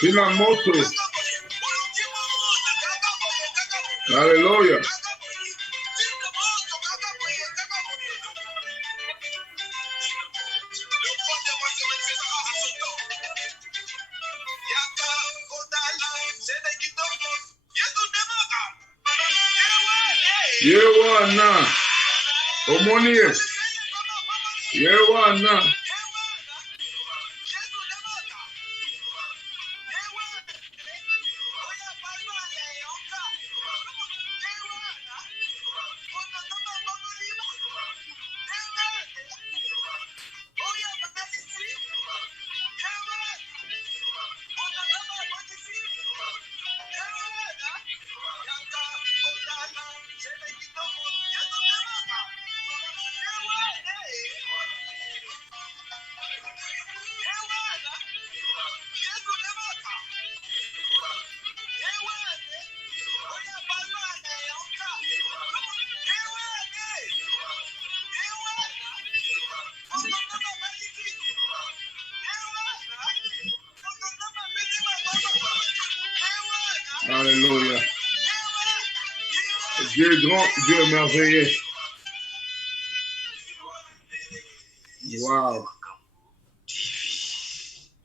Sina moto. Hallelujah. Yewana. Omonie. Yewana. Alléluia. Dieu grand, Dieu merveilleux. Wow.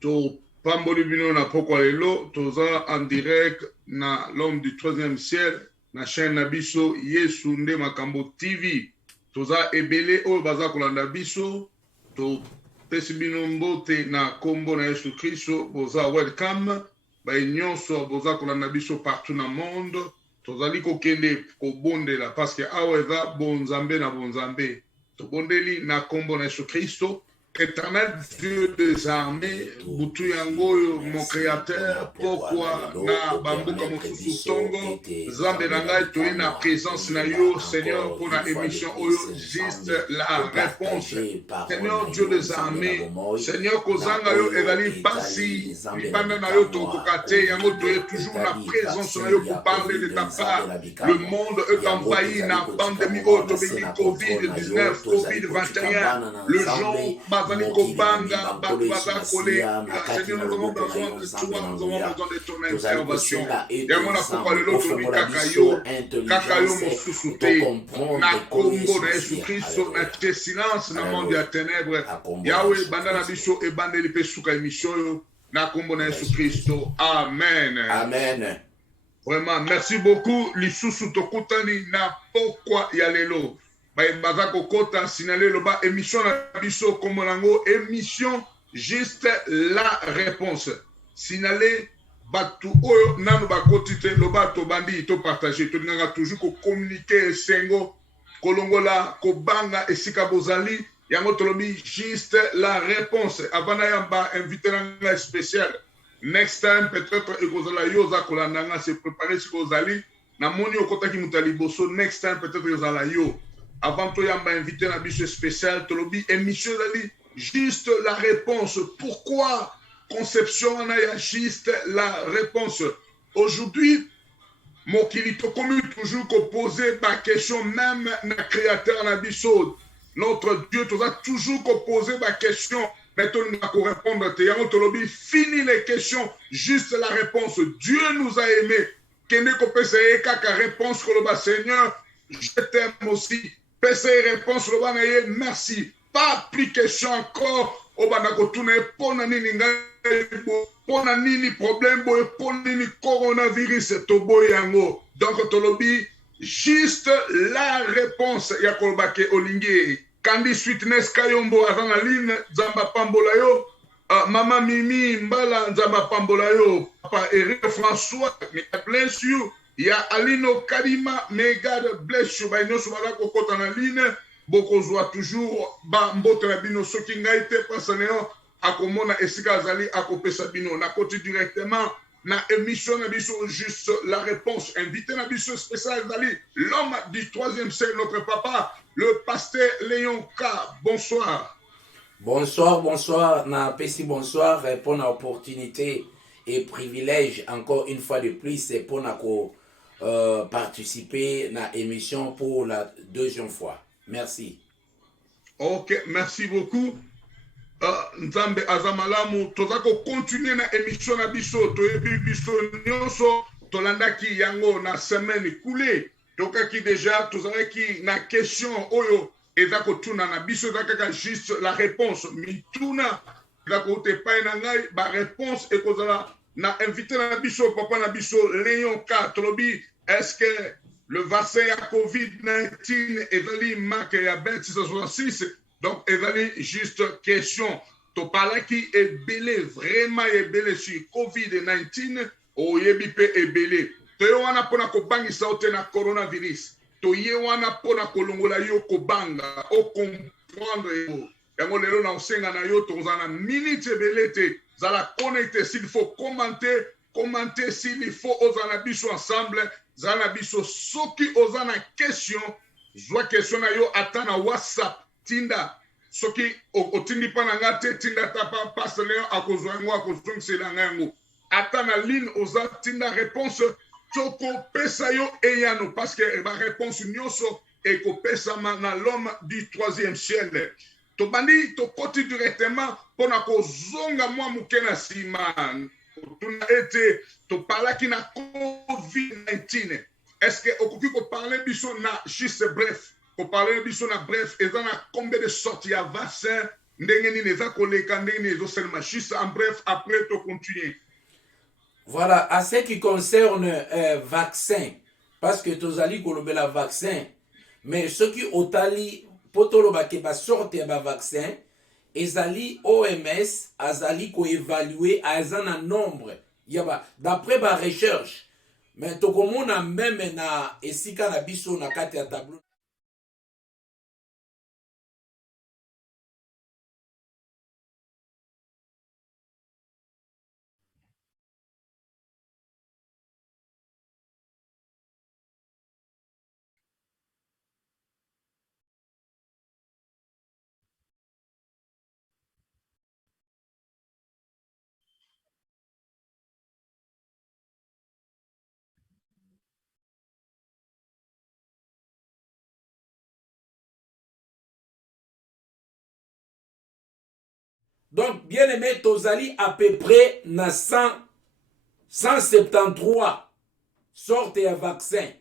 To pamboli bino na poko lelo, toza en direct na l'homme du 3e ciel, na chaîne na biso Yesu nde makambo TV. Toza ebele oyo baza kolanda biso, to pesi bino mbote na kombo na Yesu Kristo, boza welcome. Ba nyonso boza kolanda biso partout na monde, tozali kokende kobondela parce que awa eza bonzambe na bonzambe. Tobondeli na kombo na Yesu Kristo. Éternel Dieu des armées, Butu Yangoyo, mon créateur, pourquoi na bambuka mosusu tongo, Zambe nangai toi na présence na yo, Seigneur, pour la émission oyo, juste la réponse. Seigneur Dieu des armées, Seigneur Kozanga yo, ezali pasi, libanda na yo tokokate, yango toi toujours la présence na yo pour parler de ta part. Le monde est envahi na pandémie oyo tobeli Covid-19, Covid-21, le genre bazali kobanga bato baza kolela. Seigneur, nous avons besoin de toi, nous avons besoin de ton intervention. Yango na pokwa lelo tobi kaka yo mosusu te na kombo na Yesu Kristo na te silence na monde ya ténèbres. Yahweh banda na biso ebandeli pe suka émission yo na kombo na Yesu Kristo. Amen. Amen. Vraiment, merci beaucoup. Lisusu tokutani na pokwa ya lelo. Baza kokota sinale loba émission na biso comme lango émission juste la réponse. Sinale batu oyo nanu bakoti te loba to bandi to partager to nganga toujours ko communiquer sengo kolongola ko banga esika bozali yango tolobi juste la réponse avant na yamba invité nga spécial. Next time peut-être ekozala yoza kolandanga se préparer si kozali na moni okotaki mutali boso next time peut-être yozala yo. Avant toi, yamba invité na biso spécial, tolobi émission dali juste la réponse. Pourquoi conception on a juste la réponse? Aujourd'hui, mon kilito comme toujours qu'on poser ma question même na créateur na biso. Notre Dieu tu vas toujours qu'on poser ma question. Mais tu n'as qu'à répondre. Yango tolobi fini les questions, juste la réponse. Dieu nous a aimés. Kene ko pese kaka réponse ko ba Seigneur, je t'aime aussi. PC réponse le banaye merci. Pas plus question encore. Au banako tourne pona nini ngai pona nini problème boy pona nini coronavirus to boy yango. Donc tolobi juste la réponse ya kolbake olingi. Kandi Sweetness Kayombo avant la ligne Zamba Pambola yo. Mama Mimi Mbala Nzamba Pambola yo. Papa Eric François, may I bless you. Il y a Alino Kadima, may God bless you. By no sumala kokota na line, boko zwa toujours ba mbote na bino soki ngai te pasaneo akomona esika azali akopesa bino na koti directement na émission na biso juste la réponse invité na biso spécial ezali l'homme du troisième siècle, notre papa le pasteur Léon K. Bonsoir. Bonsoir na pesi bonsoir pour l'opportunité et privilège encore une fois de plus pour participer à l'émission pour la deuxième fois. Merci. Ok, merci beaucoup. Nzambe azamalamu tozako continuer na émission na biso toyebi biso nyonso tolandaki yango na semaine coulée tokaki déjà tozalaki na question oyo ezako tuna na biso ezakaka juste la réponse mituna ezako te pai na ngai ba réponse ekozala na invité na biso papa na biso Léon K. Tolobi est-ce que le vaccin ya COVID-19 ezali marque ya 2666 donc ezali juste question to parlaki ebele vraiment ebele sur COVID-19 oyebi pe ebele toye wana pona kobangisa ote na coronavirus toye wana pona kolongola yo kobanga o comprendre yo yango lelo na osenga na yo tozana minute ebele te zala connecter s'il faut commenter s'il faut ozana biso ensemble zana biso soki ozana question zwa question na yo ata na WhatsApp tinda soki otindi pa na nga te tinda ta pa passe leo akozwa yango akozongisela nga yango ata na ligne oza tinda réponse tokopesa yo eyano parce que ba réponse nyonso ekopesama na l'homme du troisième siècle tobandi tokoti directement mpona kozonga mwa moke na nsima tuna ete topalaki na COVID-19 est-ce que okoki koparle biso na juste bref koparle biso na bref eza na combien de sortes ya vaccin ndenge nini eza koleka ndenge nini ezosalema juste en bref après to continuer. Voilà, à ce qui concerne vaccin, parce que tozali kolobela vaccin, mais ce qui otali potoloba ke ba sorte ya ba vaccin ezali OMS azali ko évaluer azana nombre yaba d'après ba recherche mais tokomona même na esika na biso na kati ya tableau. Donc, bien aimé, tozali à peu près na 173 sortes de vaccins.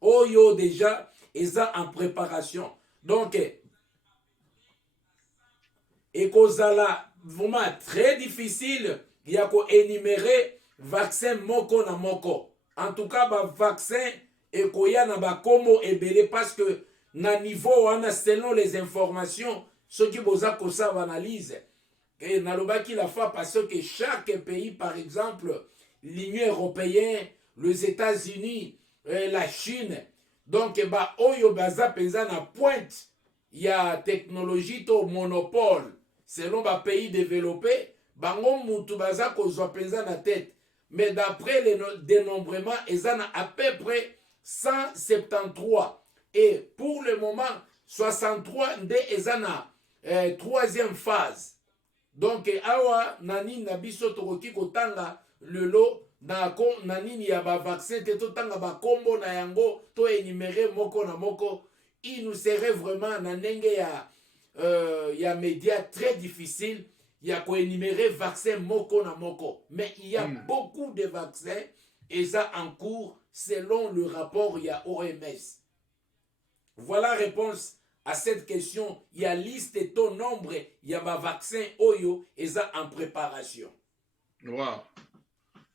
Oyo déjà, ils sont en préparation. Donc, et kozala vraiment très difficile, il y a qu'à énumérer vaccin moko na moko. En tout cas, ba vaccin et koya na ba komo ebele parce que na niveau on a selon les informations, ceux qui boza kosa analyse. Et nalobaki la fois parce que chaque pays, par exemple, l'Union européenne, les États-Unis, la Chine, donc bah oyo baza penza na pointe, il y a technologie to monopole selon ba pays développés, bango mutu baza kozwa penza na tête. Mais d'après le dénombrement, ils en a à peu près 173. Et pour le moment, 63 de ils en a troisième phase. Donc awa nani na biso tokoki kotanga lelo na nini ya ba vaccin te totanga ba kombo na yango to énumérer moko na moko, il nous serait vraiment na ndenge ya média très difficile ya ko énumérer vaccin moko na moko, mais il y a beaucoup de vaccins et ça en cours selon le rapport il y a OMS. Voilà la réponse à cette question. Il y a liste et ton nombre, il y a ma vaccin Oyo et ça en préparation. Wow.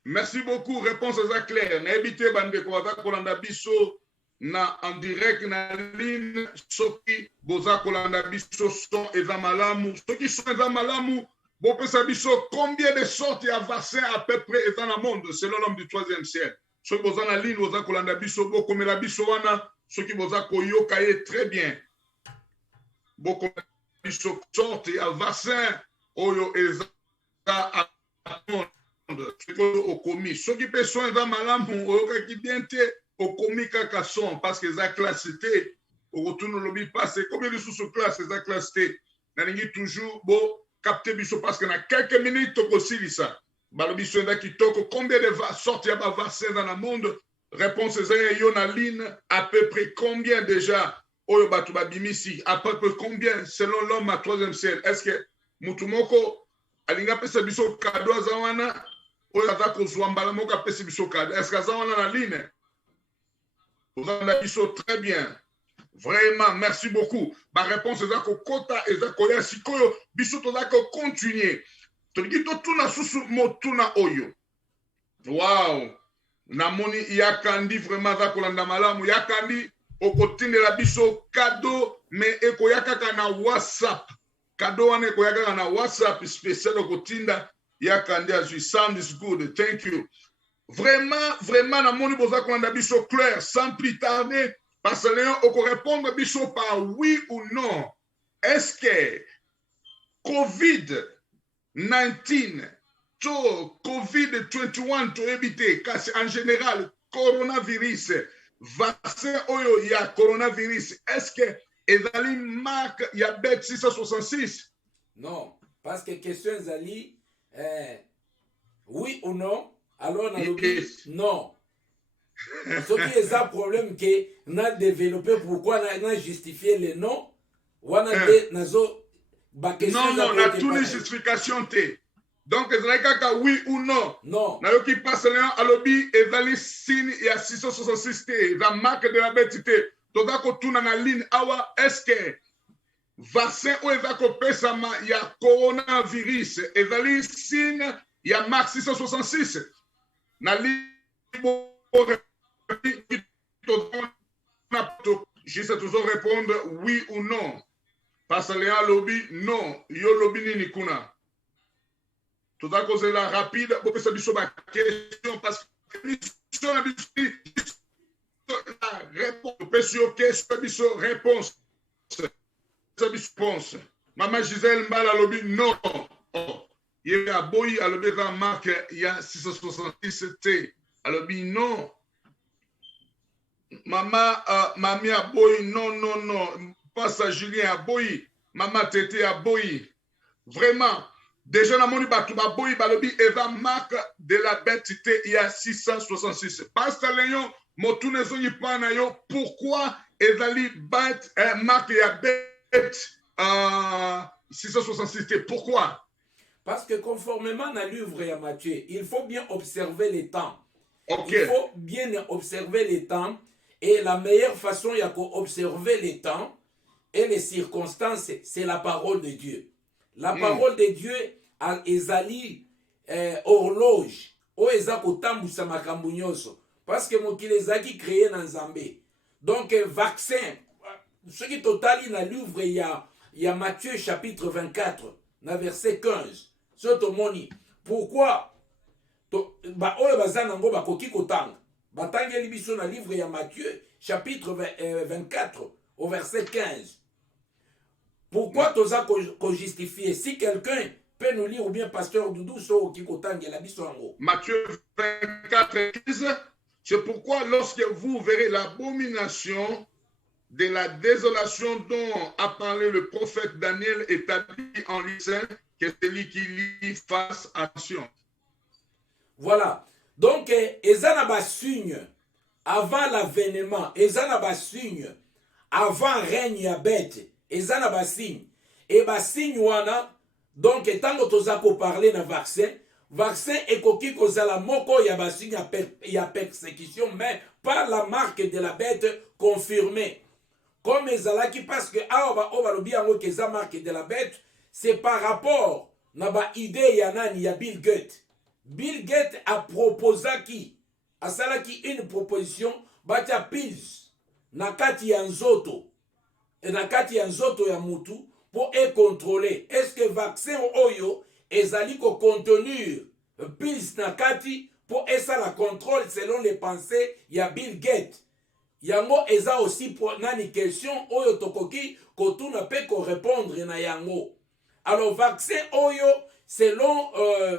Merci beaucoup. Réponse est claire. N'habitez bande ko kolanda biso na en direct na ligne soki boza kolanda biso son eza malamu soki son eza malamu bo pesa biso combien de sortes ya vaccin à peu près est dans le monde selon l'homme du troisième siècle. Soki boza na ligne boza kolanda biso bo komela biso wana soki boza koyoka ye très bien. Beaucoup de sortes ya vaccin oyo eza okomi soki mpe son eza malamu oyokaki bien te okomi kaka son parce que eza classe te okotuna olobi pase komi lisusu classe eza classe te nalingi toujours bocapte biso parce que na quelques minutes tokosilisa balobi so eza kitoko combien de sorte ya bavaccin dans le monde réponse eza yo na ligne à peu près combien déjà oyo bato babimisi à peu près combien selon l'homme à troisième ciel est-ce que mutu moko alingi apesa biso kado aza wana oyo aza kozwa mbala moko apesi biso kado est-ce que aza wana na ligne ozanda biso très bien vraiment merci beaucoup baréponse eza kokota eza koya sikoyo biso toza kocontinue tolingi totuna susu motuna oyo wow namoni yakandi vraiment aza kolanda malamu yakandi okotindela biso kado mais ekoya kaka na whatsapp kado wana ekoya kaka na whatsapp spécial okotinda yakandi azwi sound is good thank you vraiment namoni boza kolanda biso clair sans plus tarder parce que léon okorépondre biso par oui ou non est-ce que COVID-19 to COVID-21 to éviter kasi en général coronavirus vaccin oyo ya coronavirus est-ce que ezali marque ya bet 666 non parce que question ezali oui ou non alors nalobi non soki eza problème ke na développé pourquoi na justifier le non wana te nazo non na tous les justifications te donc ezali kaka oui ou non nayoki passe leon alobi ezali signe ya 666 te eza marque de la bête te toza kotuna na ligne awa est-ce que vaccin oyo eza kopesama ya coronavirus ezali signe ya marque 666 na ligne juste toujours répondre oui ou non parce que léon alobi non yo lobi nini kuna toza kozela rapide bopesa biso baquestion parce que mission na biso opesi yo question biso réponse mama Gisèle Mbala alobi non ye aboyi alobi eza marque ya 666 te alobi non mama mami aboyi non pasa Julien aboyi mama Tete aboyi vraiment déjà namoni bato baboyi balobi eza marque de la bête te ya 666 pasteur Léon motuna ezongi mpa na yo pourquoi ezali bête marque ya bête 666 te pourquoi parce que conformément à l'œuvre ya Matthieu il faut bien observer les temps okay. Il faut bien observer les temps et la meilleure façon ya observer les temps et les circonstances c'est la parole de Dieu. La parole de Dieu ezali horloge oyo eza kotambusa makambo nyonso parce que mokili ezalaki créé na Nzambe donc vaccin soki totali na livre ya Matthieu chapitre 24 na verset 15 so tomoni pourquoi oyo baza nango bakoki kotanga batangeli biso na livre ya Matthieu chapitre 24 au verset 15 pourquoi toza ko justifier si quelqu'un peut nous lire ou bien pasteur Doudou so ki kotangela biso yango Matthieu 24 15 c'est pourquoi lorsque vous verrez l'abomination de la désolation dont a parlé le prophète Daniel établi en Israël, que celui qui lit fasse attention. Voilà. Donc, ezana ba signe avant l'avènement, ezana ba signe avant règne ya bête, ezana ba signe. Et ba signe wana, donc tango toza ko parler na vaccin ekoki kozala moko ya ba signe ya persécution, mais par la marque de la bête confirmée. Comme ezalaki parce que aoba lobi yango keza marque de la bête, c'est par rapport na ba idée ya nani ya Bill Gates. Bill Gates a proposé qui asalaki une proposition batia pills na kati ya nzoto et na kati ya nzoto ya mutu pour contrôler est-ce que vaccin oyo ezali ko contenir pills na kati pour esa la contrôle selon les pensées ya Bill Gates. Yango eza aussi pour nani question oyo tokoki kotuna pe ko répondre na yango. Alors vaccin oyo selon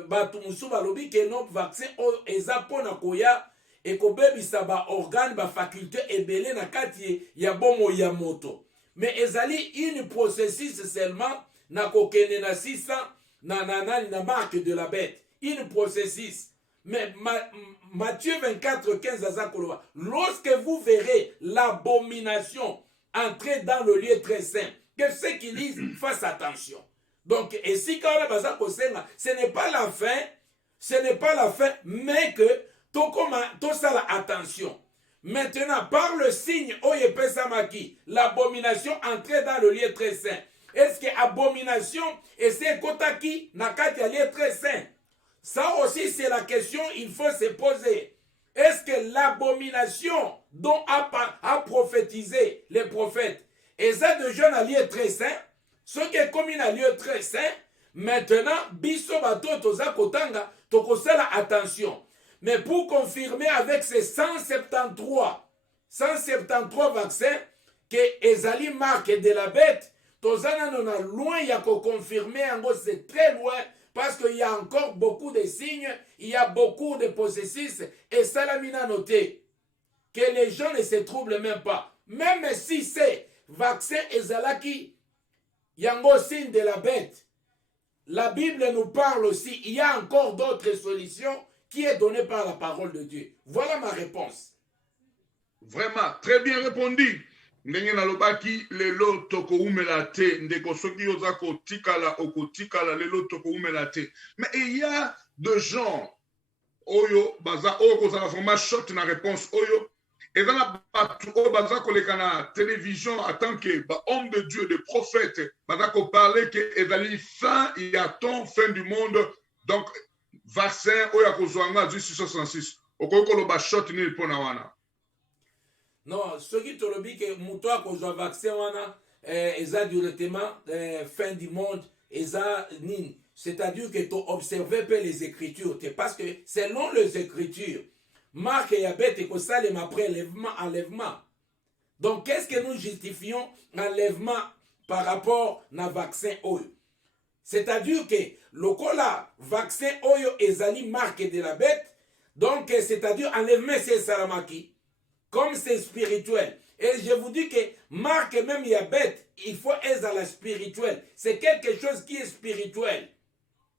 bato musu balobi ke non vaccin oyo eza mpona koya ekobebisa baorgane bafaculté ebele na kati ya bomo ya moto. Mais ezali une processus seulement na kokende na 600 na marque de la bête. Une processus. Mais Matthieu 24, 15 azakoloba. Lorsque vous verrez l'abomination entrer dans le lieu très saint, que ceux qui lisent fassent attention. Donc, et si quand on a ce n'est pas la fin, ce n'est pas la fin, mais que tout ça la attention. Maintenant, par le signe Oyepesamaki, l'abomination entrait dans le lieu très saint. Est-ce que abomination et c'est Kotaki Nakati à lieu très saint? Ça aussi, c'est la question il faut se poser. Est-ce que l'abomination dont a prophétisé les prophètes, et ça de jeunes à lieu très saint, ce qui est commis à lieu très saint, maintenant, biso bato toza kotanga, tokosala attention. Mais pour confirmer avec ces 173 vaccins que ezali marque de la bête, tozana nona loin yako confirmer, c'est très loin, parce qu'il y a encore beaucoup de signes, il y a beaucoup de processus, et ça l'a mis à noter que les gens ne se troublent même pas. Même si c'est vaccin ezalaki yango signe de la bête, la Bible nous parle aussi, il y a encore d'autres solutions qui est donnée par la parole de Dieu. Voilà ma réponse. Vraiment, très bien répondu. Ndenge nalobaki lelo toko umela te ndeko soki oza kotikala okotikala lelo toko umela te. Mais il y a des gens oyo baza oyo kozala vraiment short na réponse oyo et dans la batu oyo baza koleka na télévision en tant que homme de Dieu, de prophète, baza ko parler que ezali fin il y a temps fin du monde. Donc vaccin oyo kozwanga 1666 okoki koloba short ni pona wana. Non, ce qui te le dit que muto akozwa vaccin wana eza directement fin du monde eza nini. C'est-à-dire que tu observes peu les écritures parce que selon les écritures marque ya bête ko salem après enlèvement. Donc qu'est-ce que nous justifions enlèvement par rapport na vaccin oyo? C'est-à-dire que lokola vaccin oyo ezali marque de la bête, donc c'est-à-dire enlèvement c'est salamaki. Comme c'est spirituel. Et je vous dis que marque même y a bête, il faut être à la spirituelle. C'est quelque chose qui est spirituel.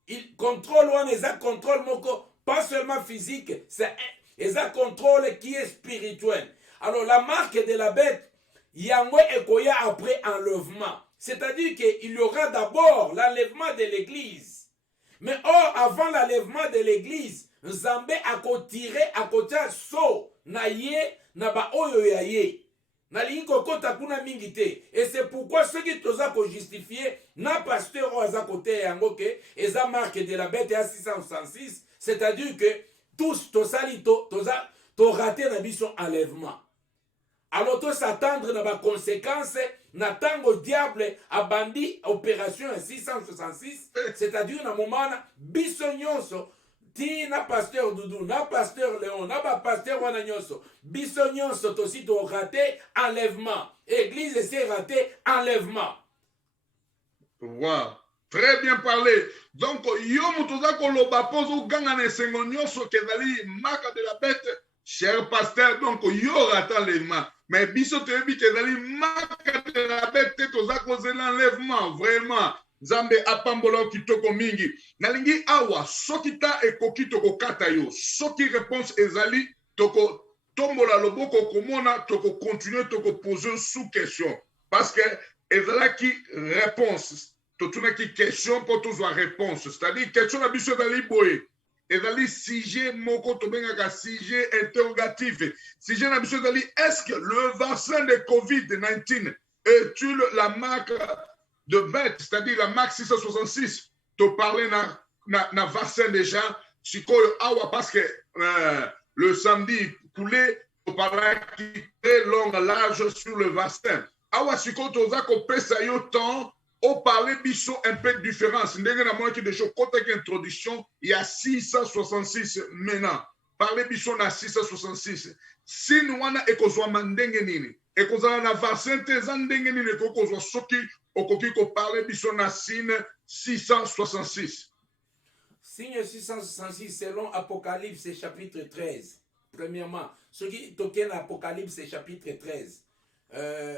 Il contrôle ou un contrôle moko, pas seulement physique, c'est un contrôle qui est spirituel. Alors la marque de la bête, il y a un ekoya après enlèvement. C'est-à-dire qu'il y aura d'abord l'enlèvement de l'église. Mais or, avant l'enlèvement de l'église, Nzambe a tiré à côté so na ye na ba oyo ya ye na lingo kota kuna mingi te. Et c'est pourquoi ceux qui toza ko justifier na pasteur oza côté yango ke eza marque de la bête à 666, c'est-à-dire que tous tosali toza to raté na biso enlèvement. Alors to s'attendre na ba conséquences na tango diable abandi opération à 666, c'est-à-dire na moment biso nyonso ti na pasteur Doudou, na pasteur Léon, na ba pasteur wana nyonso, biso nyonso tosi to raté enlèvement. Église s'est raté enlèvement. Wow, très bien parlé. Donc yo mutoza koloba pozo ganga na sengo nyonso kezali marque de la bête, cher pasteur, donc yo raté enlèvement. Mais biso tebi kezali marque de la bête toza kozela enlèvement vraiment. Nzambe apambola kitoko mingi. Nalingi awa sokita ekoki toko kata yo. Soki réponse ezali toko tombola loboko komona toko continuer toko poser sous question. Parce que ezala ki réponse. Totuna ki question pour toujours réponse. C'est-à-dire question na biso ezali boye. Ezali sujet moko tobenga ka sujet interrogatif. Sujet na biso ezali est-ce que le vaccin de COVID-19 est-il la marque de bête, c'est-à-dire la marque 666, tu parlais na vaccin déjà, awa parce que le samedi coulé, tu parlais qui très long, large sur le vaccin. Awa siko toza ko pesa yo temps, on parlait biso un peu de différence. Ndenge na moitié de choses, côté introduction, il y a 666 maintenant. Parler biso na 666. Si nous wana ekozwa mandenge nini, ekozala na vaccin te za ndenge nini ekozwa soki okoki ko parler biso na sine 666. Signe 666 selon Apocalypse chapitre 13. Premièrement, ce qui toquent Apocalypse chapitre 13,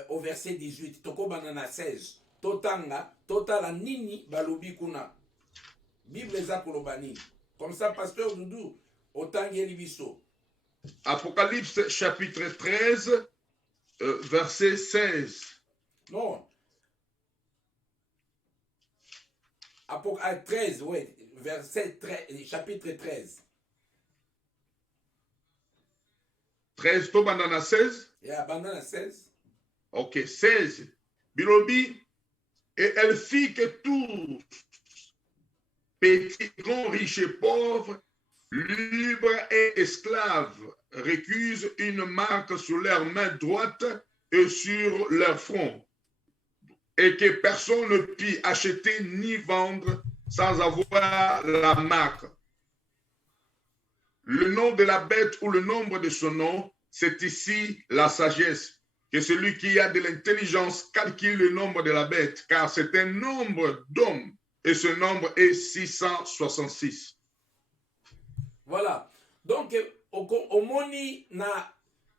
au verset 18, toko banana 16. Totanga, totala nini balobi kuna. Bible za kolobani. Comme ça, pasteur Doudou, otangi libiso. Apocalypse chapitre 13, verset 16. Non. Apocalypse 13, oui. Verset 13, chapitre 13. 13, to bandana 16. Et à bandana 16. Ok, 16. Bilobi, et elle fit que tous, petits, grands, riches et pauvres, libres et esclaves, récusent une marque sur leur main droite et sur leur front, et que personne ne put acheter ni vendre sans avoir la marque. Le nom de la bête ou le nombre de son nom, c'est ici la sagesse. Que celui qui a de l'intelligence calcule le nombre de la bête, car c'est un nombre d'hommes, et ce nombre est 666. Voilà. Donc, au moni na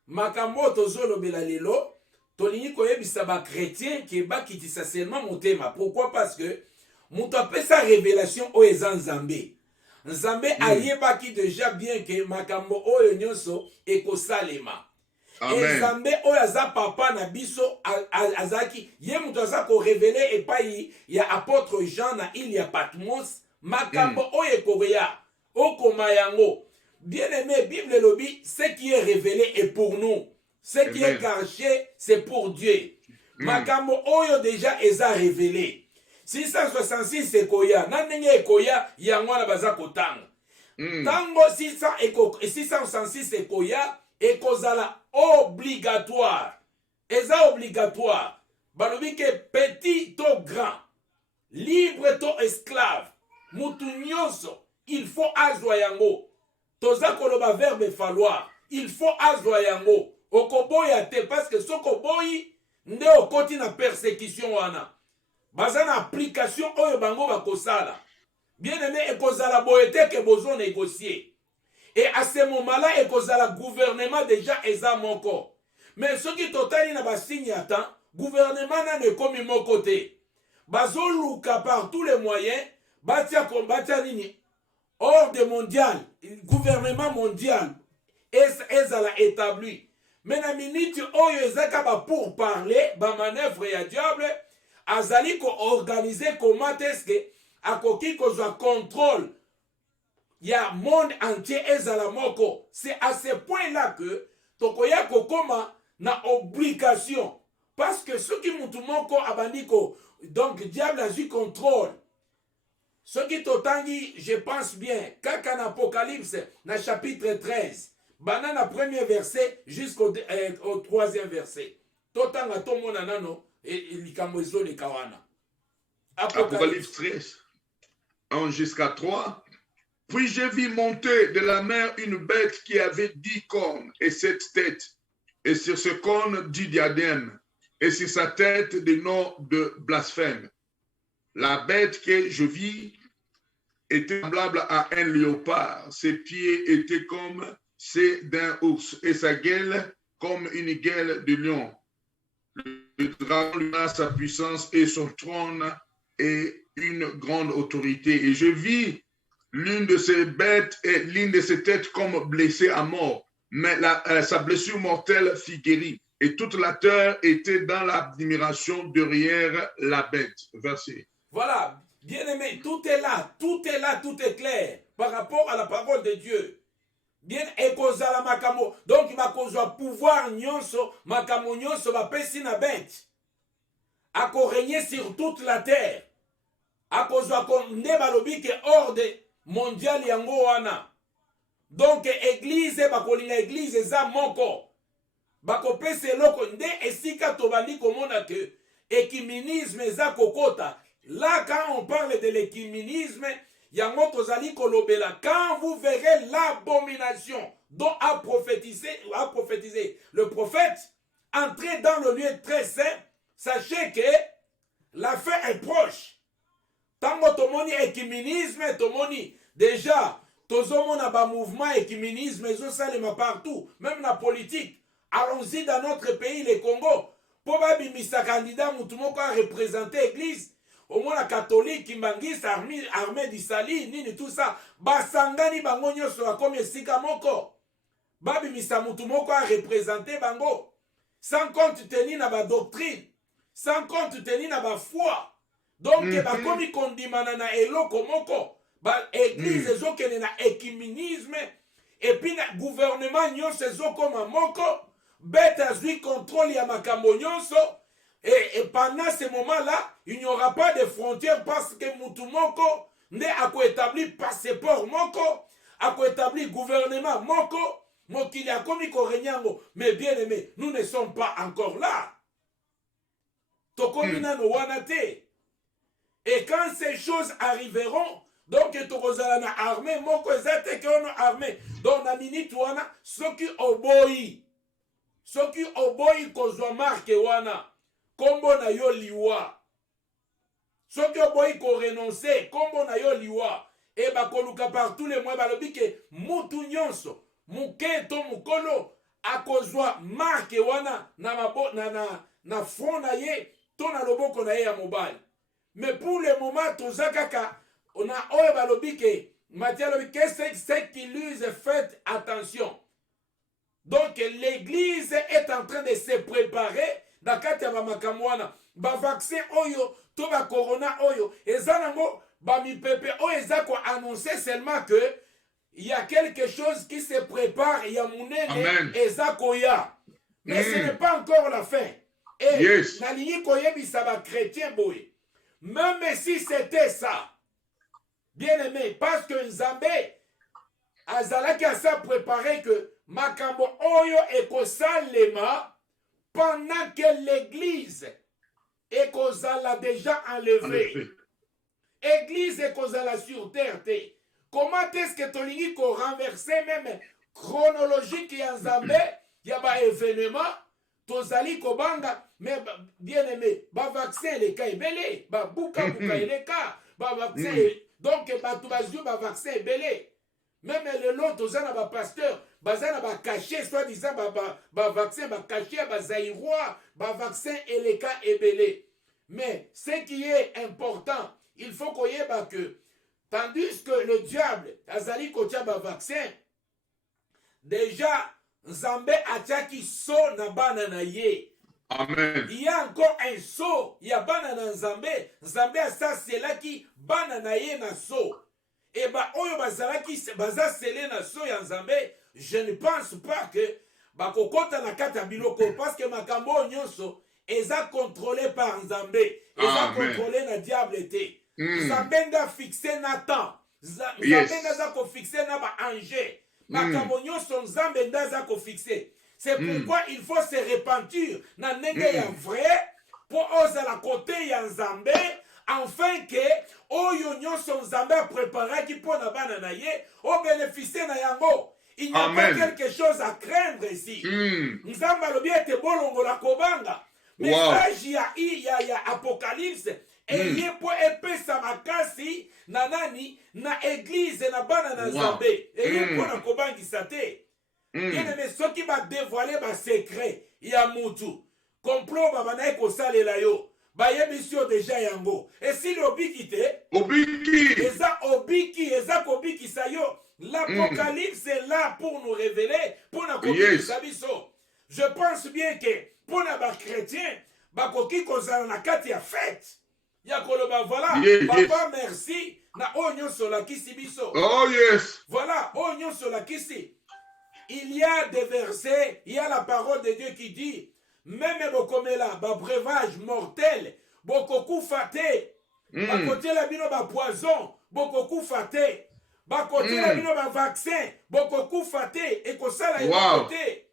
makambo tozolo belalelo, tolingi koyebisa ba chrétien qui ba kitisa seulement motema. Pourquoi? Parce que muto apesa révélation o eza nzambe. Nzambe ayebaki déjà bien que makambo oyo nyonso ekosalema. Amen. Nzambe oyo aza papa na biso azaki ye muto aza ko révéler epai ya apôtre Jean na île ya Patmos makambo oyo ekoya okoma yango. Bien-aimé, Bible lobby, ce qui est révélé est pour nous. Ce qui est caché, c'est pour Dieu. Makambo oyo déjà eza révélé. 666 ekoya, nanenge ekoya yango na baza kotanga. Tango 666 ekoya ekozala obligatoire. Eza obligatoire. Balobi ke petit to grand, libre to esclave, mutu nyonso, il faut azwa yango. Toza koloba verbe falloir. Il faut azwa yango. Okoboya te parce que soko boyi nde okoti na persécution wana. Baza na application oyo bango bakosala. Bien aimé ekozala boye te ke bozo négocier. Et à ce moment-là ekozala gouvernement déjà eza moko. Mais ce qui totali na basigne atan, gouvernement na ne komi moko te. Bazo luka par tous les moyens, batia nini ordre mondial, gouvernement mondial, ezala établi. Mais na minute oyo ezaka ba pour parler, ba manœuvre ya diable, azali ko organiser comment est-ce que akoki ko za contrôle ya monde entier ezala moko. C'est à ce point-là que tokoya kokoma na obligation parce que ce qui mutu moko abandiko, donc diable a eu contrôle. Ce qui t'otangi, je pense bien, kaka na Apocalypse, na chapitre 13, banana premier verset jusqu'au troisième verset. Totanga tomona nano, et likambo ezo le kawana. Apocalypse 13, 1 jusqu'à 3. Puis j'ai vu monter de la mer une bête qui avait 10 cornes et 7 têtes, et sur ce corne 10 diadèmes, et sur sa tête des noms de blasphème. La bête que je vis était semblable à un léopard. Ses pieds étaient comme ceux d'un ours et sa gueule comme une gueule de lion. Le dragon lui a sa puissance et son trône et une grande autorité. Et je vis l'une de ces bêtes et l'une de ses têtes comme blessée à mort. Mais sa blessure mortelle fut guérie. Et toute la terre était dans l'admiration derrière la bête. Verset. Voilà, bien-aimé, tout est là, tout est clair par rapport à la parole de Dieu. Bien, ekozala makamo. Donc, makozwa pouvoir nyonso, makamo nyonso va pesi na bête. Ako régner sur toute la terre. Akozwa konde balobi ke ordre mondial yango wana. Donc, église, bakolinga église eza moko. Bakopese loko nde esika tobandi komona ke écuménisme eza kokota. Là, quand on parle de l'écuménisme, yango tozali kolobela, quand vous verrez l'abomination dont a prophétisé le prophète, entrez dans le lieu très saint, sachez que la fin est proche. Tango tomoni écuménisme, tomoni déjà, tozomona ba mouvement écuménisme, ils ont ça partout, même la politique. Allons-y dans notre pays, le Congo. Pour babimisa candidat, moutoumoko a représenté l'église. Au moins la catholique, Kimbangis, armée d'Isali, nini tout ça. Basangani bango nyoso comme esika moko. Babimisa moutoumoko a représenté bango. Sans compte tenu na ba doctrine. Sans compte tenu na ba foi. Donc, bakomi kondimana na eloko moko. Ba église ezokene na écuménisme. Et puis na gouvernement nyonso ezokoma moko. Bête a joué contrôle ya makambo nyonso. Et pendant ce moment-là, il n'y aura pas de frontières parce que Moutoumoko n'est à quoi établir passeport moko, à quoi établir gouvernement moko, mokili a komi korenyango. Mais bien aimé, nous ne sommes pas encore là. Tokomi nano wanate. Et quand ces choses arriveront, donc tokozala na armée moko ezate ke ono armée. Donc na minute wana soki oboyi. Soki oboyi kozwa marque wana. Kombo na yo liwa. Soki oboyi ko renoncer, kombo na yo liwa. E bakoluka par tous les mois balobi ke mutu nyonso, muke to mukolo akozwa marque wana na front na ye to na loboko na ye ya mobile. Mais pour le moment tozakaka on a oyo balobi ke Matthieu lobi ke c'est qui lui faites attention. Donc l'église est en train de se préparer dans kati ya bamakamwana ba vaccin oyo to ba corona oyo ezanango ba mipepe oyo ezako annoncer seulement que il y a quelque chose qui se prépare, il y a munene ezako ya. Mais ce n'est pas encore la fin. Et na lingi koyebisa ba chrétien boye. Même si c'était ça. Bien aimé, parce que Nzambe azalaki a ça préparé que makambo oyo ekosalema pendant que l'église ekozala déjà enlevée. Église ekozala sur terre. Comment est-ce que tolingi ko renverser même chronologique ya Nzambe ya ba événement tozali kobanga mais bien aimé ba vaccin les cas belé ba buka les cas ba vaccin donc ba tout bazio ba vaccin belé. Même le lot aux gens ba pasteur bazana ba caché soit disant ba vaccin ba caché ba zaïrois ba vaccin et les cas ébélés. Mais ce qui est important, il faut qu'on y ait que tandis que le diable azali kotia ba vaccin déjà Nzambe atiaki so na bana na ye. Amen. Il y a encore un so, il y a bana na Nzambe, Nzambe asa selaki bana na ye na so. Et bah, oyo bazalaki baza selé na so ya Nzambe, je ne pense pas que bakokota na kata biloko parce que makambo nyonso eza contrôlé par Nzambe, eza contrôlé na diable été. Nzambe nga fixé na temps, Nzambe nga za ko fixé na ba ange, makambo nyonso Nzambe nga za ko fixé. C'est pourquoi il faut se repentir na ndenge ya vrai pour oser la côté ya Nzambe. Enfin que oyo nyonso Nzambe a préparé qui pour na bana na ye o bénéficier na yango. Il n'y a pas quelque chose à craindre ici. Nzambe alobi ete bolongo la kobanga. Mais il y a Apocalypse et ye po epesa makasi na nani na église na bana na Nzambe. Et ye po na kobangisa te. Bien aimé soki ba dévoiler ba secret ya mutu. Complot ba bana ko salela yo. Bayebisio déjà yango. Et si l'obiki te, eza obiki, eza kobiki sayo, l'Apocalypse est là pour nous révéler, pour nous kobiki sabiso. Je pense bien que pour les chrétiens, bakoki kozala na kati ya fête. Ya koloba voilà, papa merci na onyo sola kisi biso. Oh yes. Voilà, onyo sola kisi. Il y a des versets, il y a la parole de Dieu qui dit même bokomela ba breuvage mortel bokoku fate bakotie la bino ba poison bokoku fate bakotie la bino ba vaccin bokoku fate et kosala côté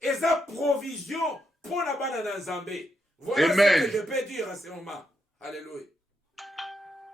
eza provision pour la bana na Nzambe. Voilà ce que je peux dire à ce moment. Alléluia.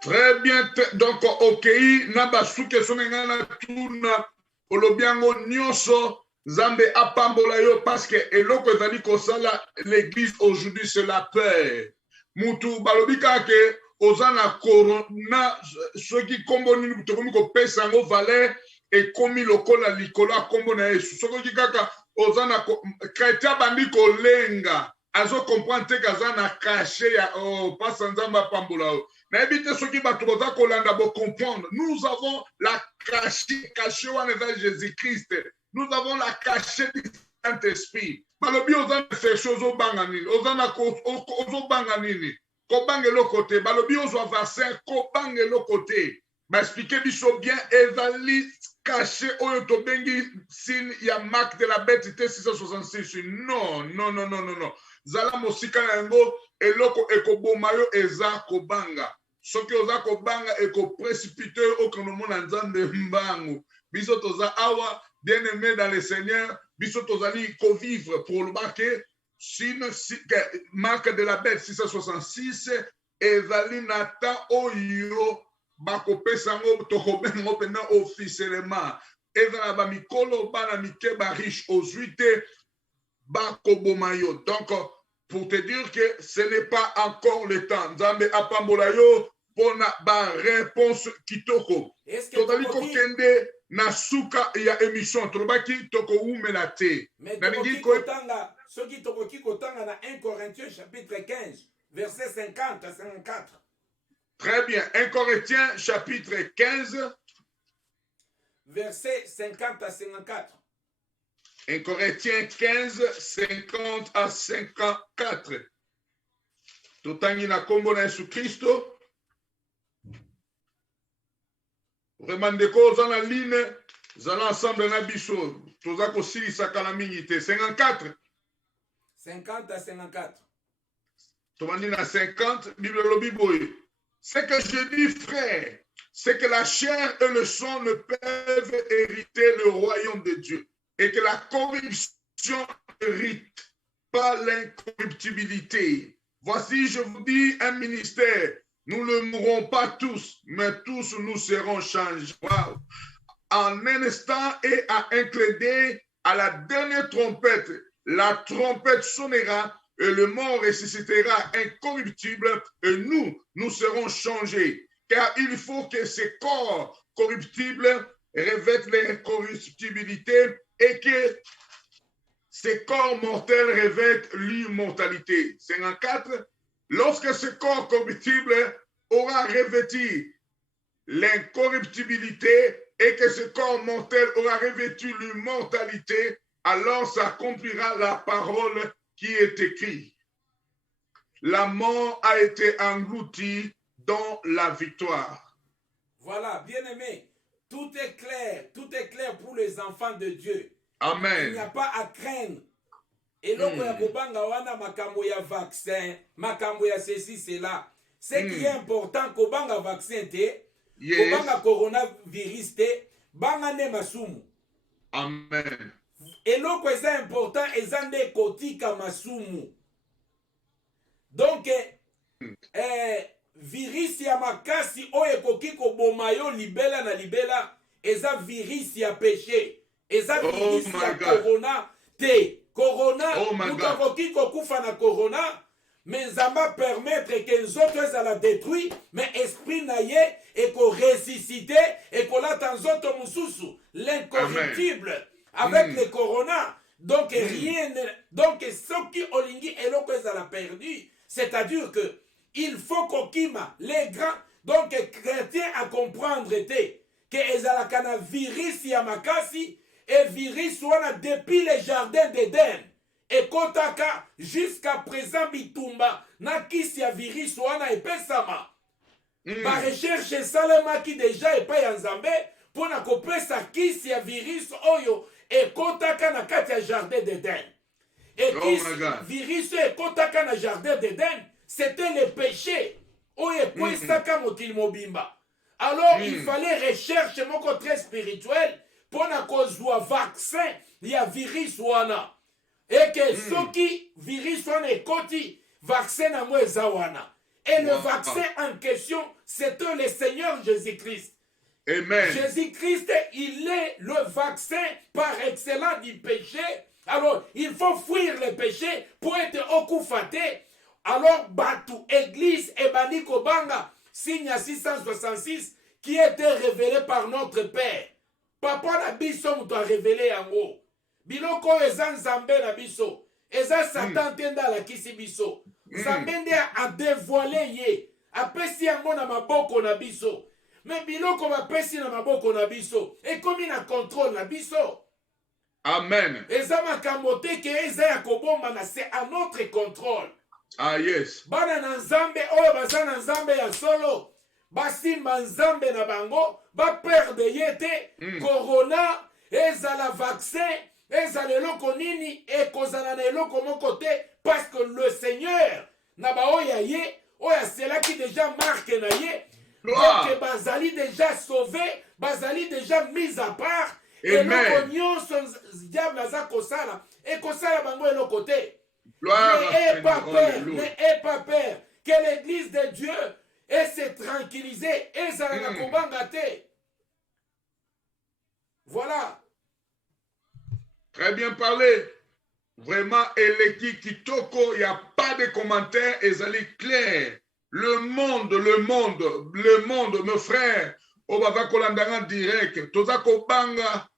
Très bien. Donc okei na basuke sonenga na tuna olobiango nyonso Nzambe apambola yo parce que eloko ezali kosala l'église aujourd'hui c'est la paix. Mutu balobi kake oza na corona soki kombo nini tokomi kopesa yango valeur ekomi lokola likolo ya kombo na Yesu soki kaka oza na chrétien bandi kolenga azo comprendre te kaza na caché ya pasa nzambe apambola o nayebi te soki bato boza kolanda bo comprendre nous avons la caché wana eza Jésus-Christ nous avons la caché du Saint-Esprit balobi oza na cherche ozobanga nini ozobanga nini kobanga eloko te balobi ozwa vaccin kobanga eloko te baexplike biso bien ezali caché oyo tobengi signe ya marque de la bête te 666 non zala mosika na yango eloko ekoboma yo eza kobanga soki oza kobanga ekoprécipite okonomona nzambe mbangu biso toza awa bien aimé dans le Seigneur biso tozali kovivre pour le marquer signe marque de la bête 666 ezali na ta oyo bakopesa ngo tokobenga ngo pena officiellement ezala ba mikolo bana mike ba riche ozwi te bakoboma yo donc pour te dire que ce n'est pas encore le temps nzambe apambola yo pona ba réponse kitoko tozali kokende na suka ya émission tolobaki tokoumela te nalingi kotanga soki tokoki kotanga na 1 Corinthiens chapitre 15 verset 50 à 54. Très bien. 1 Corinthiens chapitre 15 verset 50 à 54. 1 Corinthiens 15 50 à 54. Totangi na kombo na Yesu Kristo. Vraiment ndeko za na ligne zala ensemble na biso. Toza ko silisa kala mingi te 54. 50 à 54. Tomandi na 50 Bible lobi boye. Ce que je dis, frère, c'est que la chair et le sang ne peuvent hériter le royaume de Dieu et que la corruption hérite pas l'incorruptibilité. Voici, je vous dis, un ministère. Nous ne mourrons pas tous, mais tous nous serons changés. Wow. En un instant et à un clin d'œil, à la dernière trompette, la trompette sonnera et le mort ressuscitera incorruptible et nous serons changés. Car il faut que ces corps corruptibles revêtent l'incorruptibilité et que ces corps mortels revêtent l'immortalité. 54. Lorsque ce corps corruptible aura revêtu l'incorruptibilité et que ce corps mortel aura revêtu l'immortalité, alors s'accomplira la parole qui est écrite. La mort a été engloutie dans la victoire. Voilà, bien-aimé, tout est clair pour les enfants de Dieu. Amen. Il n'y a pas à craindre. Et là, wana makambo ya vaccin, makambo ya ceci, cela. Ce qui est important, kobanga vaccin te, kobanga coronavirus te, banga ne masumu. Amen. Et là, c'est important, ezande kotika masumu. Donc, virus ya makasi oyo ekoki koboma yo libela na libela, eza virus ya péché, eza virus ya corona te. Corona, nous avons qui kokufa na corona, mais ça va permettre que les autres la détruit, mais esprit naye et qu'on ressuscité et qu'on a dans autres mususu, l'incorruptible avec le corona. Donc rien, donc ce qui olingi et l'autre ça l'a perdu, c'est-à-dire que il faut qu'on kima les grands, donc chrétiens à comprendre que ezalakana virus ya makasi. Et virus wana depuis le jardin d'Éden et kotaka jusqu'à présent bitumba na kisi ya virus wana epesama ba recherche salema ki déjà epa ya nzambe pona kopesa kisi ya virus oyo et kotaka na kati ya jardin d'Éden et kisi virus e kotaka na jardin d'Éden c'était le péché oyo ekwesaka mokili mobimba. Alors il fallait recherche moko très spirituelle pour na kozwa vaccin ya virus wana et que soki virus wana ekoti vaccin na mo eza wana et le vaccin en question c'est le Seigneur Jésus-Christ. Amen. Jésus-Christ il est le vaccin par excellence du péché. Alors il faut fuir le péché pour être okufaté alors Batu, Église et Bani Kobanga, signe à 666, qui était révélé par notre Père. Papa na biso muto a révélé yango. Biloko eza nzambe na biso. Eza Satan tenda la kisi biso. Nzambe nde a dévoilé ye. Apesi yango na maboko na biso. Mais biloko bapesi na maboko na biso. Et comme na contrôle na biso. Amen. Eza makambo te ke eza ya kobomba na c'est à notre contrôle. Ah yes. Bana na nzambe oyo baza na nzambe ya solo. Basimba nzambe na bango. Ba perde yete. Corona. Ezala vaccin. Ezala eloko nini. Ekozala na eloko moko te. Parce que le Seigneur. Na ba oya ye. Oya c'est là qui déjà marque na ye. Donc bazali déjà sauvé. Bazali déjà mis à part. Eloko nyonso diable aza kosala. Ekosala bango eloko te. N'ayez pas peur. N'ayez pas peur. Que l'église de Dieu et se tranquilliser et ça na kobanga te. Voilà. Très bien parlé. Vraiment, Eleki Kitoko, il n'y a pas de commentaires, ezali clair. Le monde, mes frères, Obaba Kolandanga direct, Toza Kobanga,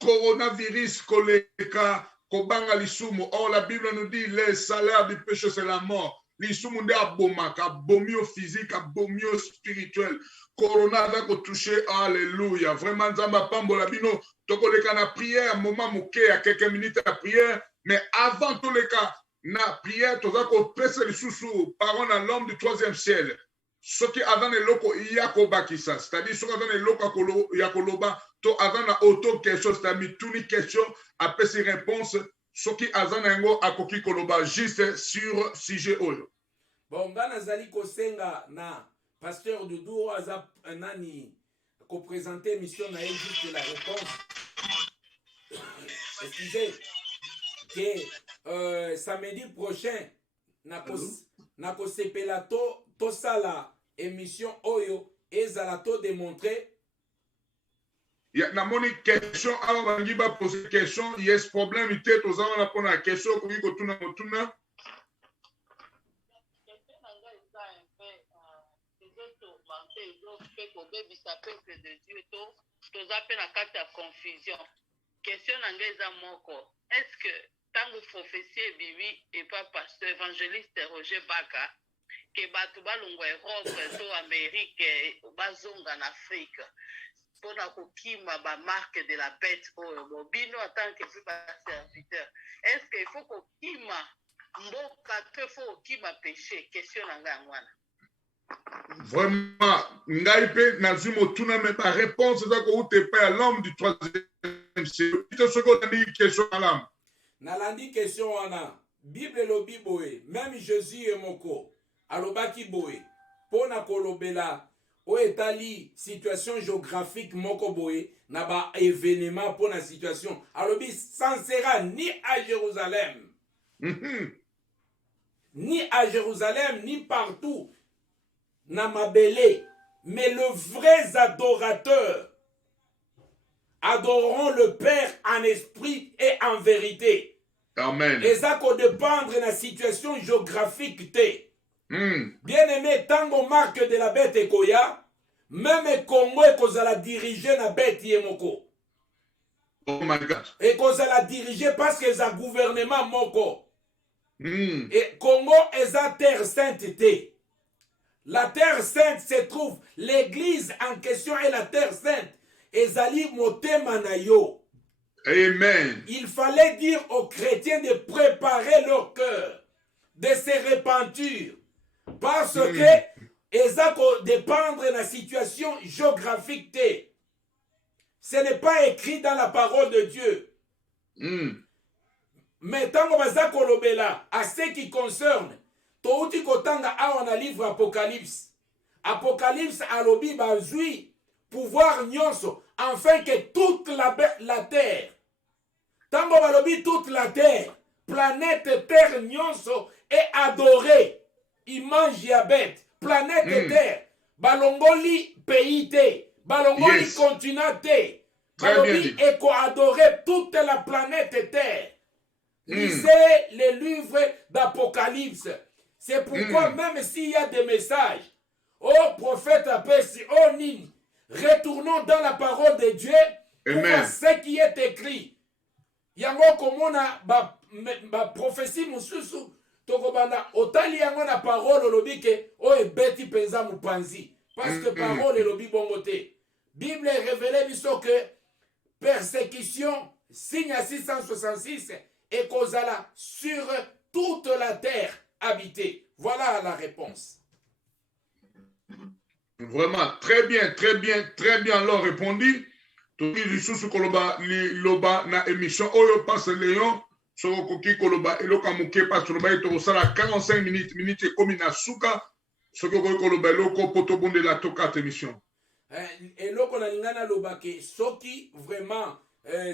coronavirus, Koleka, Kobanga Lisumu. Or, la Bible nous dit, le salaire du péché, c'est la mort. Lisumu nde abomaka, abomio physique, abomio spirituel. Corona va toucher, alléluia. Vraiment, Nzamba Pambola Bino, toko leka na prière, moment mouké, à quelques minutes à prière, mais avant tous les cas, na prière, toza ko pese lisusu, parole à l'homme du troisième ciel. Ce qui avant le loko yakobakisa, c'est-à-dire ce qui avant le loko yakoloba, to avant na auto question, c'est-à-dire tout ni question, après ces réponses, ce qui avant ngo akoki koloba juste sur sujet oyo. Bon, ngana zali kosenga na pasteur de Douro Azap Nani ko présenter mission na juste la réponse. Excusez que samedi prochain na ko sepela to sala émission oyo ezala to démontrer. Ya na moni question awa bangi ba poser question, yes problème ite to za na pona question ko ko tuna motuna. Est-ce que tant que prophétie bibi et pas pasteur évangéliste Roger Baka que batuba lungwa Europe to Amérique bazonga en Afrique pour na kokima ba marque de la bête au bino en tant que serviteur, est-ce qu'il faut kokima mboka te faut kima péché? Question nanga ngwana. Vraiment, Ngaipe Nazimo Tuna me ba réponse za ko ute pa l'homme du troisième siècle. Tu ce qu'on dit question alam. Nalandi question wana. Bible lobi boye, même Jésus et moko alobaki boye. Pona kolobela o etali situation géographique moko boye na ba événement pona situation. Alobi ça sera ni à Jérusalem. Ni à Jérusalem ni partout. Namabele, mais les vrais adorateurs adoreront le Père en esprit et en vérité. Amen. Et ça qu'on dépendre de la situation géographique. Bien aimé, tango marque de la bête ekoya, même Congo et qu'on la diriger la bête yemoko. Oh my God. Et qu'on la diriger parce que c'est un gouvernement moko. Et Congo est la terre sainteté. La terre sainte se trouve, l'église en question est la terre sainte. Ezali motema na yo. Amen. Il fallait dire aux chrétiens de préparer leur cœur, de se repentir. Parce que ezako dépendre de la situation géographique. Ce n'est pas écrit dans la parole de Dieu. Mais tant que bazako lobela, à ce qui concerne touti kotanga awa na livre Apocalypse. Apocalypse alobi bazui pouvoir nyonso afin que toute la terre. Tango balobi toute la terre, planète terre nyonso est adorée. Image ya bête, planète terre. Balongoli pays te, balongoli continent te. Balobi eko adorer toute la planète terre. Lisez les livres d'Apocalypse. C'est pourquoi même s'il y a des messages, oh prophète Apesi, oh Nini, retournons dans la parole de Dieu pour voir ce qui est écrit. Yango komona ba prophétie mususu tokobanda otali yango na parole olobi ke o ebeti penza mupanzi parce que parole elobi bongo te. Bible révélé biso que persécution signe à 666 et kozala sur toute la terre habitée. Voilà la réponse. Vraiment, très bien leur répondu. Toki lisusu koloba loba na émission oyo passe Léon soko koki koloba eloka muke passe loba eto sala 45 minutes komi na suka soko koki koloba eloko poto bonde la toka émission. Eloko na lingana loba ke soki vraiment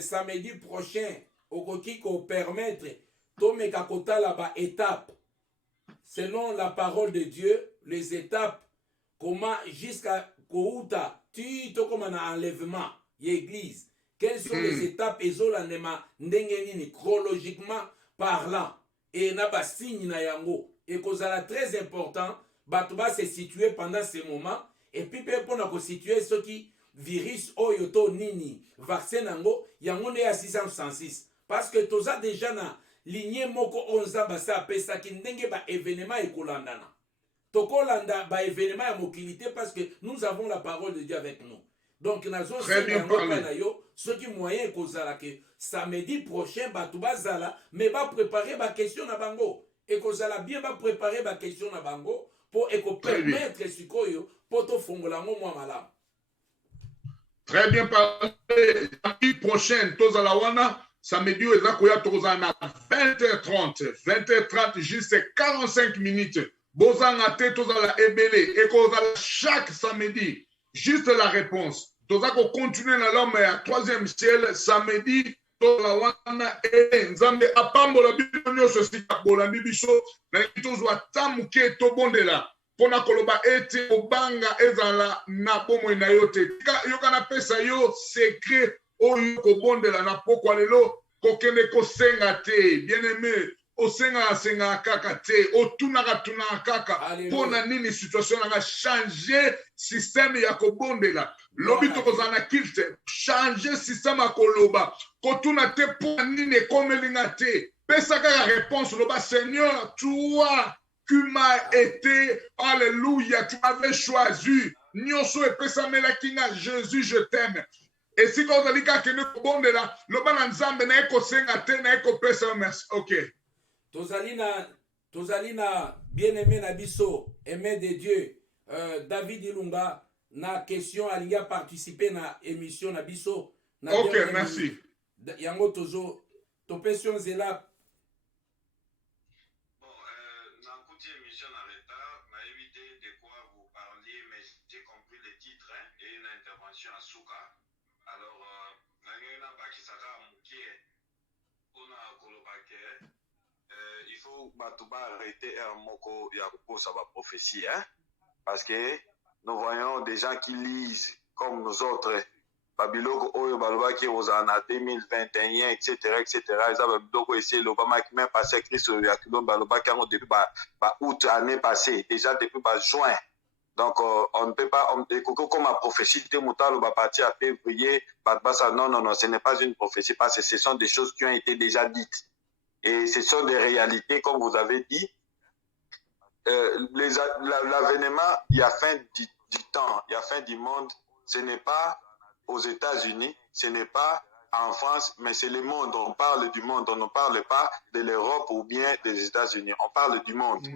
samedi prochain okoki ko permettre to meka kotala ba étape selon la parole de Dieu, les étapes comment jusqu'à kouta tu to comme un enlèvement l'église. Quelles sont les étapes ezolandema ndengenini chronologiquement parlant et na ba signe na yango et kozala très important bato ba se situer pendant ces moments et puis pour na ko situer ce qui virus oyo to nini vaccin nango yango ne ya 666 parce que toza déjà na lignée moko onza basa pesa ki ndenge ba événement ekolandana tokolanda ba événement ya mokilité parce que nous avons la parole de Dieu avec nous. Donc, nous avons ce qui moyen kozala que samedi prochain, batouba zala, mais va préparer ma question na bango. Et kozala bien va préparer ma question na bango pour permettre ce koyo pour te fongola moi malam. Très bien parlé. Samedi prochain, tozala wana, samedi ezakoya tozala na 20h30. 20h30 juste 45 minutes. Bozanga te tozala ebele et kozala chaque samedi. Juste la réponse. Toza ko continuer na l'homme à troisième ciel samedi tola wana nzambe apambola bino sosi bolandi biso na tozwa tamuke to bondela pona koloba ete obanga ezala na bomo na yote yo kana pesa yo secret oyo ko bondela na pokwa lelo kokende ko senga te bien aimé osenga kaka te otunaka kaka pona nini situation nga changer système ya kobondela lobi tokozala na kilte changer système ya koloba kotuna te pona nini ekomelinga te pesa kaka réponse loba Seigneur toi tu m'as été alléluia tu m'avais choisi nyonso epesamelaki nga Jésus je t'aime. Et si kozali kaka kende kobondela loba na nzambe na ekosenga te na ekopesa merci. Ok. Tozalina bien-aimé Nabiso, aimé de Dieu, David Ilunga, na question alinga participer na émission Nabiso. Ok, merci. Yango tozo, ton question est là. Bon, dans la émission en retard, m'a évité de quoi vous parliez, mais j'ai compris le titre et une intervention à Souka. Alors, Nangena Bakisaka Moukie, on a Kolobake. Il faut arrêter un moko Yakupo ça va prophétie, hein? Parce que nous voyons des gens qui lisent comme nous autres. Babiloko Oyo Balobaki Osana 2021, etc. Ils avaient beaucoup essayé l'Obama qui même passé écrit sur Yakilon Balobaki depuis août année passée, déjà depuis juin. Donc, on ne peut pas, comme la prophétie de Moutalo va partir à février, non, ce n'est pas une prophétie, parce que ce sont des choses qui ont été déjà dites. Et ce sont des réalités, comme vous avez dit. L'avènement, il y a fin du temps, il y a fin du monde. Ce n'est pas aux États-Unis, ce n'est pas en France, mais c'est le monde. On parle du monde, on ne parle pas de l'Europe ou bien des États-Unis. On parle du monde.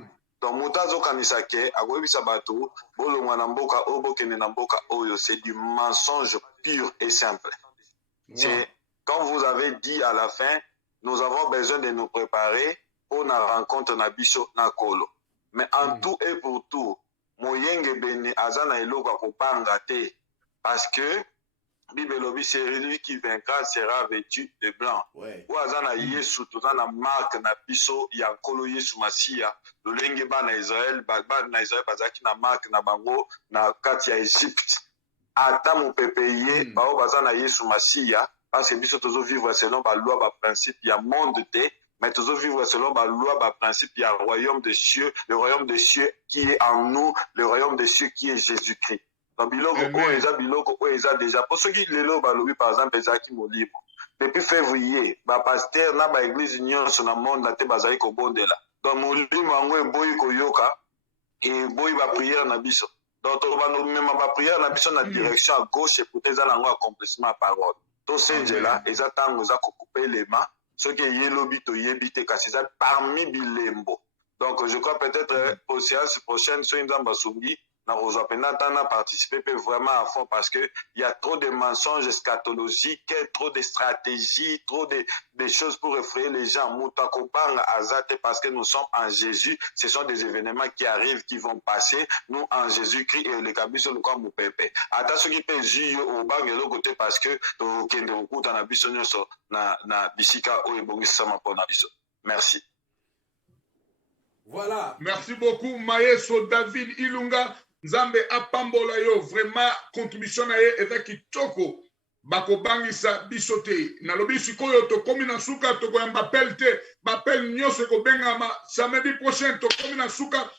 Donc, Moutazo Kanisake, Agobi Sabato, Bolongwanamboka, Obokenenamboka, Oyo, c'est du mensonge pur et simple. C'est, comme vous avez dit à la fin, nous avons besoin de nous préparer pour la rencontre na biso na kolo. Mais en tout et pour tout, Moyenge Bene Azana Eloga Kopanga te. Parce que Bible Lobi, c'est lui qui vaincra sera vêtu de blanc. Ou Azana Yesu, Tozana marque na biso, Yankolo Yesu Masia, Lolenge ba na Israël, na Israël, Bazaki na marque na bango, na Katia Égypte. Ata mon pépeye, Bao Bazana Yesu Masia. Parce que nous vivre selon la loi, le principe, il y a monde, mais mais toujours vivre selon la loi, le principe, il y a le royaume des cieux qui est en nous, le royaume des cieux qui est Jésus-Christ. Donc, biloko déjà. Pour ceux qui le lobby, par exemple, les qui m'ont libre. Depuis février, pasteur na ba église union sur le monde, la te bazali ko bondela. Donc, mon libre, moi, boy ko yoka, et boy ba prière na biso. Donc, on va nous même ba prière na biso na direction à gauche et pour tes alango accomplissement à parole. Tout c'est là, et ça tango za ko couper les mains. Ceux qui y lobby to yebite kasi ça parmi bilembo. Donc, je crois peut-être aux séances prochaines, sur une zambasumbi, on a participé vraiment à fond parce qu'il y a trop de mensonges eschatologiques, trop de stratégies, trop de choses pour effrayer les gens. Parce que nous sommes en Jésus, ce sont des événements qui arrivent, qui vont passer. Nous en Jésus-Christ et le cabis sur le corps mon pépé. Attention qui peut jouer au banc de l'autre côté parce que merci. Voilà. Merci beaucoup, Maestro David Ilunga. Nzambe apambola yo vraiment contribution na ye eza kitoko bakobangisa bisote na lobi sikoyo to komi na suka to koyamba pelte bapel nyose ko bengama samedi prochain to komi na suka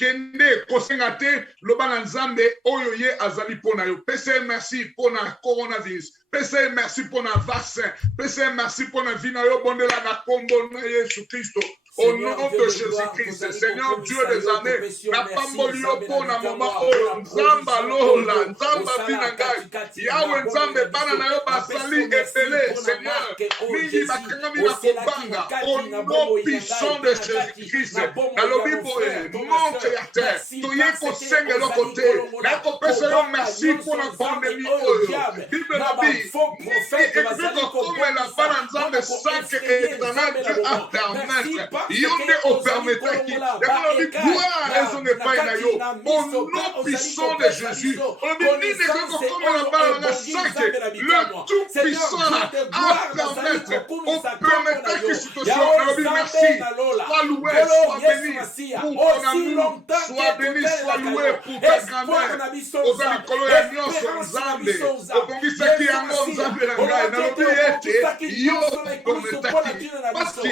kende kosenga te loba na Nzambe oyo ye azali pona yo. Pese merci pona coronavirus, pese merci pona vaccin, pese merci pona vina yo bondela na kombo na Yesu Kristo. Au nom de Jésus-Christ, Seigneur Dieu des armées, na pambolio pona mama oyo Nzamba lola Nzamba vinangai Yahweh Nzambe bana na yo basali epele Seigneur mingi bakangami na kobanga au nom puissant de Jésus-Christ na lobi boye monte ya terre toye kosenga lo côté na kopesa yo merci pour la pandémie oyo Bible lobi ekiko komela bana Nzambe sac et éternel Dieu a permettre Yonde au permettre qui le gloire raison de pas na yo au nom puissant de Jésus on dit comme la balle na sac le tout puissant a permettre on permettre que situation merci soit loué soit béni pour ton amour soit béni soit loué pour ta grandeur aux alikolo ya nyonso Nzambe okongisa ki yango Nzambe na ngai na lobi ete yo kometaki parce que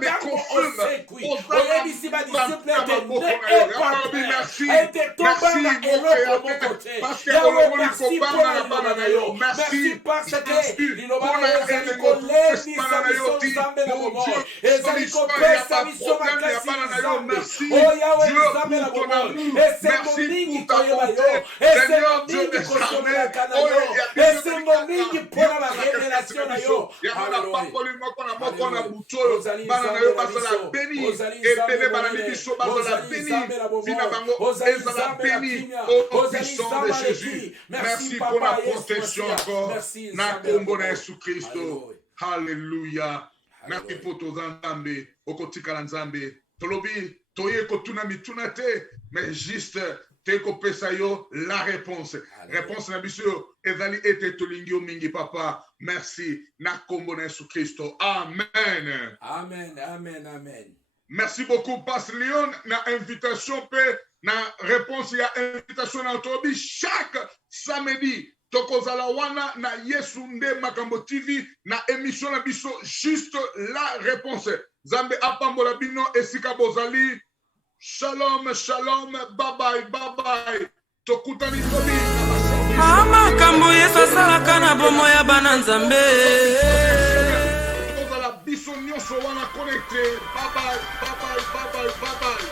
mais confirme merci parce bana na yo basala béni epele bana biso basala béni vina bango ezala béni au puissant de Jésus. Merci pour la protection encore na kombo na Yesu Kristo. Hallelujah. Merci pour ton Nzambe okotika Nzambe tolobi toye kotuna mituna te mais juste te kopesa yo la réponse na biso ezali ete tolingi o mingi papa. Merci na kombo na Yesu Kristo. Amen. Amen, amen, amen. Merci beaucoup Pastor Leon na invitation pe na réponse ya invitation na tobi chaque samedi tokozala wana na Yesu nde makambo TV na émission na biso juste la réponse. Zambe apambola bino esika bozali. Shalom, shalom, bye bye, bye bye. Tokutani tobi. Mama kambo Yesu asalaka na bomo ya bana Nzambe. Tozala biso nyonso wana connecté. Bye bye, bye bye, bye bye, bye bye.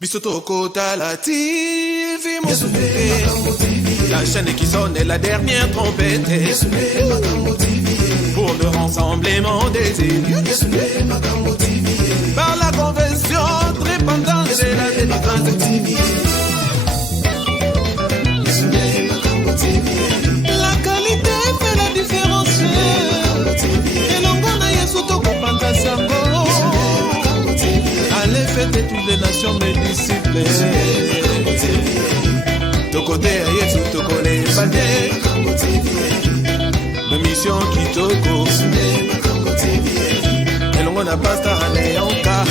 Bisotoko Tala TV, la chaîne qui sonne la dernière trompette. Pour le rassemblement des élus. Par la convention répandance de la délivrance. La qualité fait la différence. Et l'on a Yesuto Kopanta Sango. Allez fêter toutes les nations mes disciples. Tokote Yesu tokole bande. La mission qui toko. Et l'on a pas star à Néanka.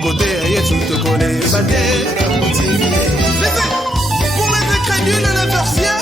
côté ya Yesu tokoleba te. Pour les incrédules, le versier